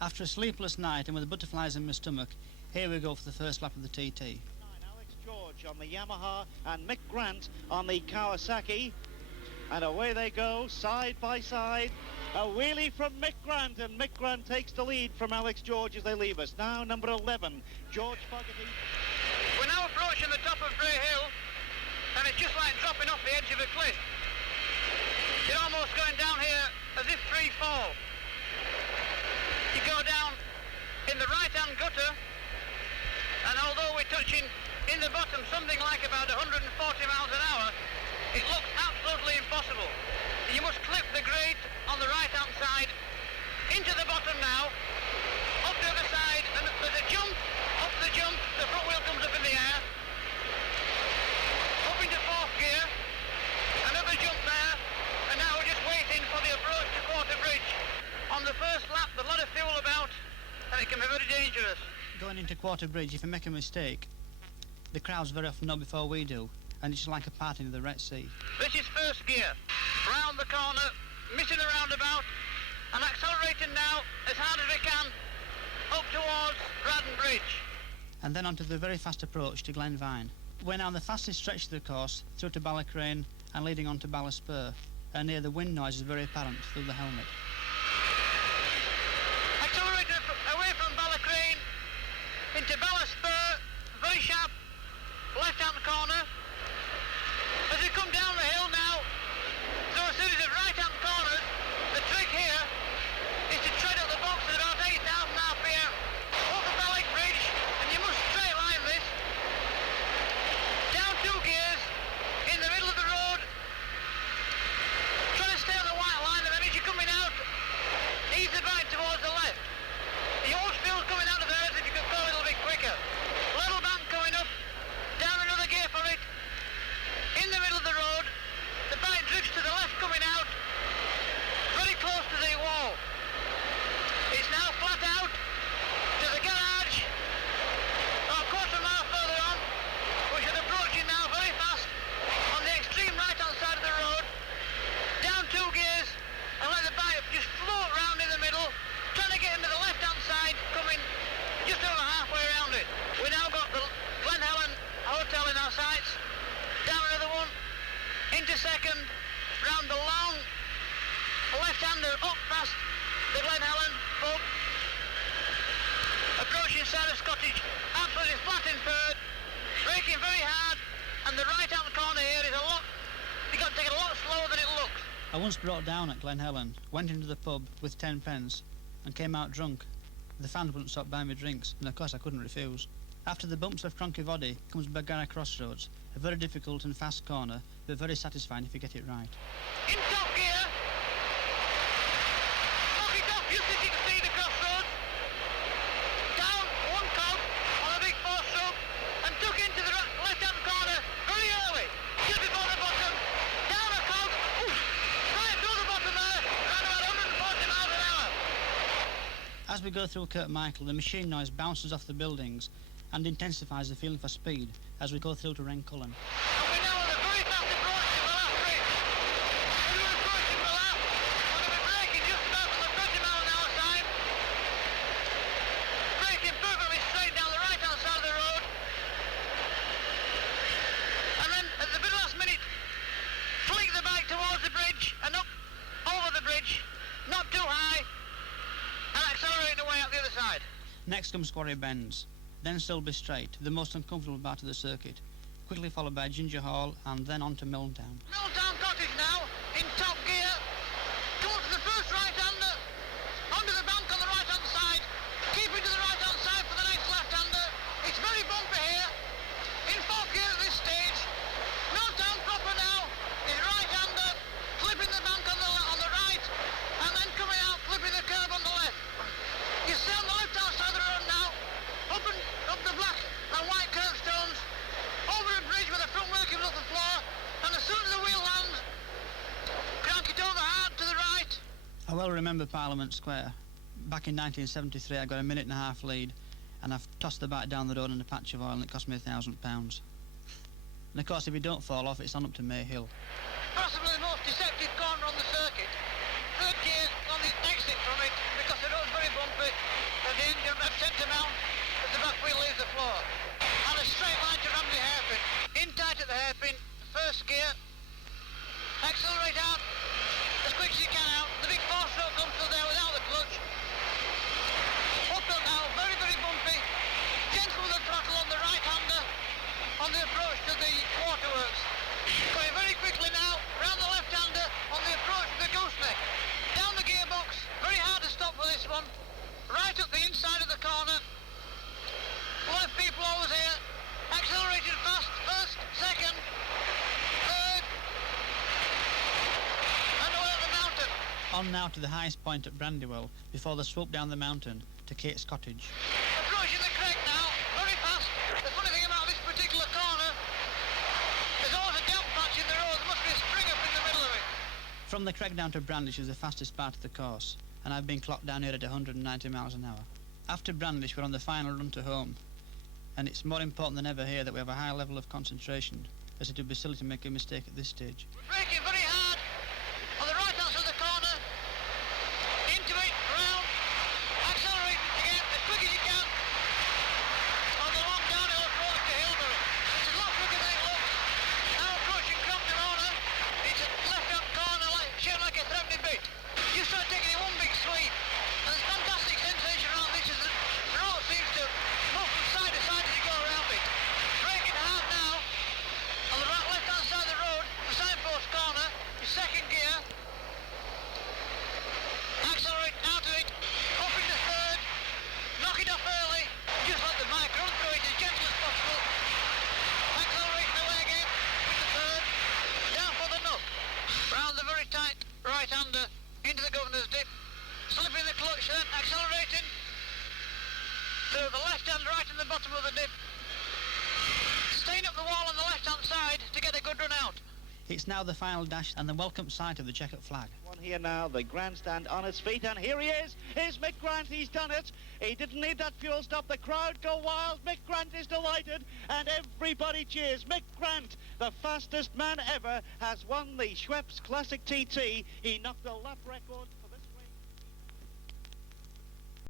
After a sleepless night and with butterflies in my stomach, here we go for the first lap of the TT. Alex George on the Yamaha and Mick Grant on the Kawasaki. And away they go, side by side. A wheelie from Mick Grant, and Mick Grant takes the lead from Alex George as they leave us. Now number 11, George Fogarty. We're now approaching the top of Bray Hill, and it's just like dropping off the edge of a cliff. You're almost going down here as if free fall. You go down in the right-hand gutter, and although we're touching in the bottom something like about 140 miles an hour, it looks absolutely impossible. You must clip the grade on the right-hand side into the bottom now, up the other side, and there's a jump, up the jump, the front wheel comes up in the air, up into fourth gear, another jump there, and now we're just waiting for the approach to Quarter Bridge. On the first lap, there's a lot of fuel about, and it can be very dangerous. Going into Quarter Bridge, if you make a mistake, the crowds very often know before we do, and it's like a party in the Red Sea. This is first gear, round the corner, missing the roundabout, and accelerating now as hard as we can up towards Braddon Bridge. And then onto the very fast approach to Glenvine. We're now on the fastest stretch of the course, through to Ballacrane and leading on to Balla Spur, and near the wind noise is very apparent through the helmet. Accelerating away from Ballacrane into Balla Spur, very sharp left-hand corner. As we come down the hill now, through a series of right-hand corners, the trick here is to tread up the box at about 8,000 RPM over Ballock Bridge, and you must straight line this. Down 2 gears, in the middle of the road, try to stay on the white line, and then as you're coming out, ease the bike towards the left. The old field's coming out of there, if you could go a little bit quicker. Level bank coming up, down another gear for it. In the middle of the road, the bike drifts to the left coming out, very close to the wall. It's now flat out to the garage, about a quarter mile further on, which is approaching now very fast on the extreme right-hand side of the road. Down 2 gears and let the bike just float round in the middle, trying to get into the left-hand side, coming just over halfway around it. We now got the Glen Helen Hotel in our sights. Down another one, into second, round the long left-hander up past the Glen Helen pub, approaching Sarah's Cottage, absolutely flat in third, braking very hard, and the right-hand corner here is a lot, you've got to take it a lot slower than it looks. I once brought down at Glen Helen, went into the pub with 10 pence and came out drunk. The fans wouldn't stop buying me drinks, and of course I couldn't refuse. After the bumps of Cronky comes Bergara Crossroads, a very difficult and fast corner, but very satisfying if you get it right. In top gear, lock it off just as you can see the crossroads, down 1 cog on a big 4-stroke, and took into the left-hand corner very early, just before the bottom, down a cog, right through the bottom there, around about 140 miles an hour. As we go through Kirkmichael, the machine noise bounces off the buildings and intensifies the feeling for speed as we go through to Rencullen. And we're now on a very fast approach to Ballast Bridge. As we're approaching Ballast, we're going to be braking just about on the 30 mile an hour side. Braking perfectly straight down the right-hand side of the road. And then at the very last minute, flick the bike towards the bridge and up over the bridge, not too high, and accelerating away out the other side. Next comes Quarry Bends, then Silby Straight, the most uncomfortable part of the circuit, quickly followed by Ginger Hall and then on to Milltown. Milltown Cottage now, in top gear, come up to the first right-hander, onto the bank on the right-hand side, keep it to the right-hand side for the next left-hander. It's very bumpy here, in 4th gear at this stage. Milltown proper now, is right-hander, flipping the bank on the right, and then coming out, flipping the curb on the left. You stay on the left-hand side of the road now, up the black and white curbstones, over a bridge with the front wheel comes off the floor, and as soon as the wheel lands, crank it over hard to the right. I well remember Parliament Square. Back in 1973 I got a 1.5-minute lead and I've tossed the bike down the road in a patch of oil and it cost me £1,000. And of course if you don't fall off it's on up to May Hill. Possibly the most deceptive corner on the circuit. 3rd gear on the exit from it because the road's very bumpy. right up the inside of the corner. A lot of people always here. Accelerated fast, first, second, third, and away at the mountain. On now to the highest point at Brandywell, before the swoop down the mountain to Kate's cottage. Approaching the crag now, very fast. The funny thing about this particular corner, there's always a damp patch in the road. There must be a spring up in the middle of it. From the crag down to Brandish is the fastest part of the course, and I've been clocked down here at 190 miles an hour. After Brandish, we're on the final run to home, and it's more important than ever here that we have a high level of concentration, as it would be silly to make a mistake at this stage. Braking very hard on the right hand side of the corner. Into it, round, accelerate again as quick as you can on the long downhill approach to Hilbury. It's a lot quicker than it looks. Now approaching Crompton Corner. It's a left-hand corner, shaped like a threatening bit. You start taking it one big sweep, and there's fantastic sensation around this as the road seems to move from side to side as you go around it. Braking hard now on the right left-hand side of the road, the signpost corner, your second gear. Accelerate out of it, up into third, knock it off early, just let the mic run through it as gentle as possible. Accelerating away again with the third, down for the nut, round the very tight right-hander into the governor's dip, slipping the clutch then, accelerating to the left-hand right in the bottom of the dip, staying up the wall on the left-hand side to get a good run out. It's now the final dash and the welcome sight of the checkered flag. One here now, the grandstand on its feet, and here he is. Here's Mick Grant, he's done it. He didn't need that fuel stop. The crowd go wild. Mick Grant is delighted, and everybody cheers. Mick Grant, the fastest man ever, has won the Schweppes Classic TT. He knocked the lap record.